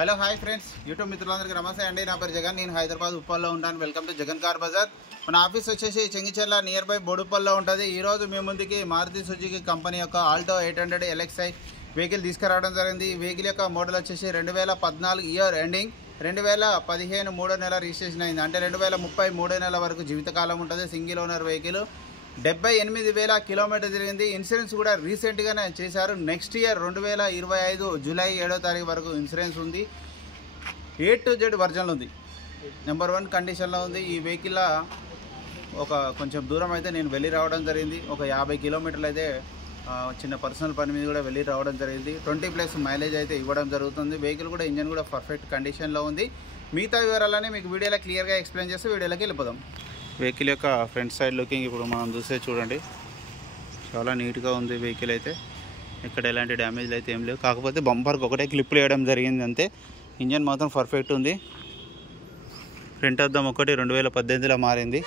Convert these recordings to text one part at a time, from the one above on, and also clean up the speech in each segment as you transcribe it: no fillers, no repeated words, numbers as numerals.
Hello hi friends, YouTube మిత్రులందరికీ నమస్తే అండి. నా పేరు జగన్. నేను హైదరాబాద్ ఉప్పల్లో ఉంటాను. Welcome to Jagan car bazaar. మన ఆఫీస్ వచ్చేసి చెంగిచెర్ల నియర్ బై బోడుప్పల్లో ఉంటుంది. ఈరోజు మీ ముందుకి మారుతి సుజుకి కంపెనీ యొక్క ఆల్టో 800 LXi వెహికల్ తీసుకురావడం జరిగింది. ఈ వెహికల్ యొక్క మోడల్ వచ్చేసి 2014 ఇయర్ ఎండింగ్, 2015 3వ నెల రిజిస్ట్రేషన్ అయింది. అంటే 2030 3వ నెల వరకు జీవితకాలం ఉంటుంది. సింగిల్ ఓనర్ వెహికల్, 78,000 కిలోమీటర్ తిరిగింది. ఇన్సూరెన్స్ కూడా రీసెంట్గానే చేశారు. నెక్స్ట్ ఇయర్ 2025 జూలై 7వ తారీఖు వరకు ఇన్సూరెన్స్ ఉంది. A to Z వర్జన్లో ఉంది. నెంబర్ 1 కండిషన్లో ఉంది. ఈ వెహికల్ ఒక కొంచెం దూరం అయితే నేను వెళ్ళి రావడం జరిగింది. ఒక 50 కిలోమీటర్లు అయితే చిన్న పర్సనల్ పని మీద కూడా వెళ్ళి రావడం జరిగింది. 20+ మైలేజ్ అయితే ఇవ్వడం జరుగుతుంది. వెహికల్ కూడా ఇంజన్ కూడా పర్ఫెక్ట్ కండిషన్లో ఉంది. మిగతా వివరాలని మీకు వీడియోలో క్లియర్గా ఎక్స్ప్లెయిన్ చేసి వీడియోలోకి వెళ్ళిపోదాం. వెహికల్ యొక్క ఫ్రంట్ సైడ్ లుకింగ్ ఇప్పుడు మనం చూసే చూడండి, చాలా నీట్గా ఉంది. వెహికల్ అయితే ఇక్కడ ఎలాంటి డ్యామేజ్లు అయితే ఏం లేవు. కాకపోతే బంపర్కి ఒకటే క్లిప్లు వేయడం జరిగింది అంతే. ఇంజన్ మాత్రం పర్ఫెక్ట్ ఉంది. ఫ్రంట్ అద్దం ఒకటి 2018లో మారింది.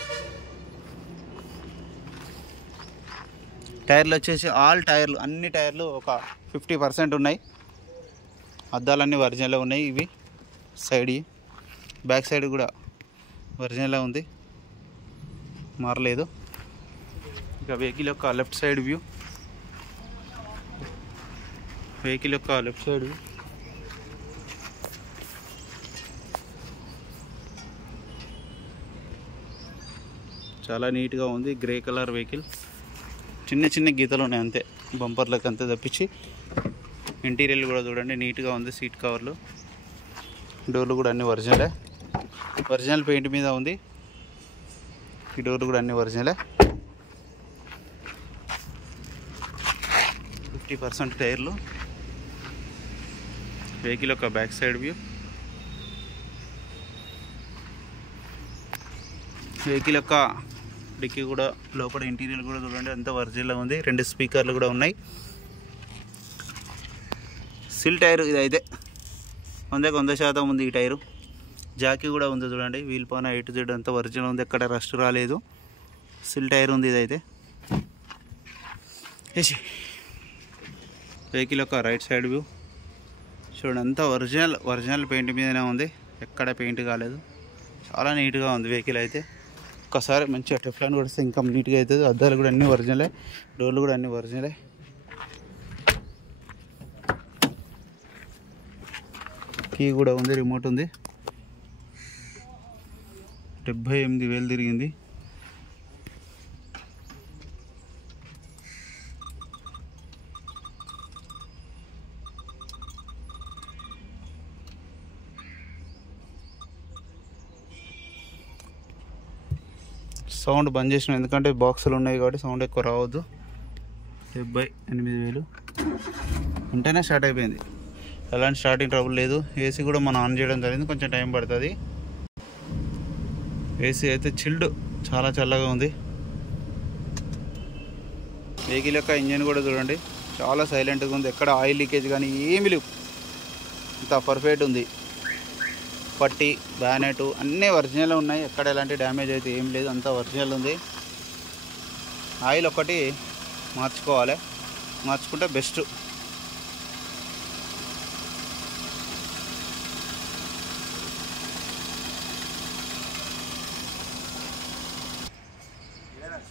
టైర్లు వచ్చేసి ఆల్ టైర్లు, అన్ని టైర్లు ఒక 50% ఉన్నాయి. అద్దాలన్నీ ఒరిజినల్లో ఉన్నాయి. ఇవి సైడ్, బ్యాక్ సైడ్ కూడా ఒరిజినల్లో ఉంది, మారలేదు. ఇక వెహికల్ యొక్క లెఫ్ట్ సైడ్ వ్యూ, చాలా నీట్గా ఉంది. గ్రే కలర్ వెహికల్, చిన్న చిన్న గీతలు ఉన్నాయి అంతే బంపర్లకు అంతే తప్పించి. ఇంటీరియర్ కూడా చూడండి నీట్గా ఉంది. సీట్ కవర్లు, డోర్లు కూడా అన్ని ఒరిజినల్ పెయింట్ మీద ఉంది. ఈ డోర్లు కూడా అన్ని ఒరిజినలే. 50% టైర్లు. వెహికల్ యొక్క బ్యాక్ సైడ్ వ్యూ, వెహికల్ యొక్క డిక్కీ కూడా లోపల ఇంటీరియర్ కూడా చూడండి అంత ఒరిజినల్గా ఉంది. 2 స్పీకర్లు కూడా ఉన్నాయి. సిల్ టైరు ఇదైతే 100% ఉంది ఈ టైరు. జాకీ కూడా ఉంది చూడండి. వీల్ పైన A to Z అంతా ఒరిజినల్ ఉంది, ఎక్కడ రస్ట్ రాలేదు. సిల్ టైర్ ఉంది ఇదైతే. వెహికల్ యొక్క రైట్ సైడ్ వ్యూ చూడండి, అంతా ఒరిజినల్ పెయింట్ మీదనే ఉంది, ఎక్కడ పెయింట్ కాలేదు. చాలా నీట్గా ఉంది వెహికల్ అయితే. ఒక్కసారి మంచిగా టెఫ్లాన్ కొడితే ఇంకా నీట్గా అవుతుంది. అద్దాలు కూడా అన్నీ ఒరిజినలే, డోర్లు కూడా అన్నీ ఒరిజినలే. కీ కూడా ఉంది, రిమోట్ ఉంది. 78,000 తిరిగింది. సౌండ్ బంద్ చేసిన, ఎందుకంటే బాక్సులు ఉన్నాయి కాబట్టి సౌండ్ ఎక్కువ రావద్దు. 78,000 ఉంటేనే స్టార్ట్ అయిపోయింది. ఎలాంటి స్టార్టింగ్ ట్రబుల్ లేదు. ఏసీ కూడా మనం ఆన్ చేయడం జరిగింది, కొంచెం టైం పడుతుంది. ఏసీ అయితే చిల్డ్, చాలా చల్లగా ఉంది. వెహికల్ యొక్క ఇంజన్ కూడా చూడండి చాలా సైలెంట్గా ఉంది, ఎక్కడ ఆయిల్ లీకేజ్ కానీ ఏమి లేవు, అంత పర్ఫెక్ట్ ఉంది. పట్టి, బ్యానెట్ అన్నీ ఒరిజినల్ ఉన్నాయి, ఎక్కడ ఎలాంటి డ్యామేజ్ అయితే ఏం లేదు, అంతా ఒరిజినల్ ఉంది. ఆయిల్ ఒకటి మార్చుకోవాలి, మార్చుకుంటే బెస్ట్.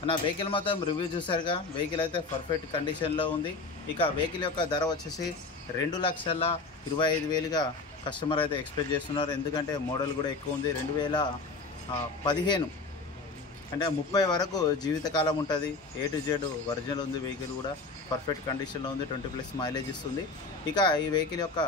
నా వెహికల్ మొత్తం రివ్యూ చూసారుగా. వెహికల్ అయితే పర్ఫెక్ట్ కండిషన్లో ఉంది. ఇక వెహికల్ యొక్క ధర వచ్చేసి 2,25,000గా కస్టమర్ అయితే ఎక్స్పెక్ట్ చేస్తున్నారు. ఎందుకంటే మోడల్ కూడా ఎక్కువ ఉంది. 2015 అంటే 30 వరకు జీవితకాలం ఉంటుంది. A to Z ఒరిజినల్ ఉంది. వెహికల్ కూడా పర్ఫెక్ట్ కండిషన్లో ఉంది. 20+ మైలేజ్ ఇస్తుంది. ఇక ఈ వెహికల్ యొక్క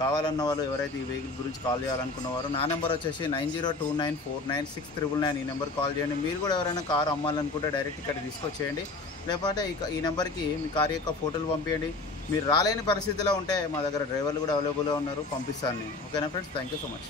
కావాలన్న వాళ్ళు ఎవరైతే ఈ వెహికల్ గురించి కాల్ చేయాలనుకున్నవారు, నా నెంబర్ వచ్చేసి 9029496999. ఈ నెంబర్ కాల్ చేయండి. మీరు కూడా ఎవరైనా కారు అమ్మాలనుకుంటే డైరెక్ట్ ఇక్కడ తీసుకొచ్చేయండి, లేకపోతే ఈ నెంబర్కి మీ కారు యొక్క ఫోటోలు పంపించండి. మీరు రాలేని పరిస్థితిలో ఉంటే మా దగ్గర డ్రైవర్లు కూడా అవైలబుల్గా ఉన్నారు, పంపిస్తాను నేను. ఓకేనా friends, thank you so much.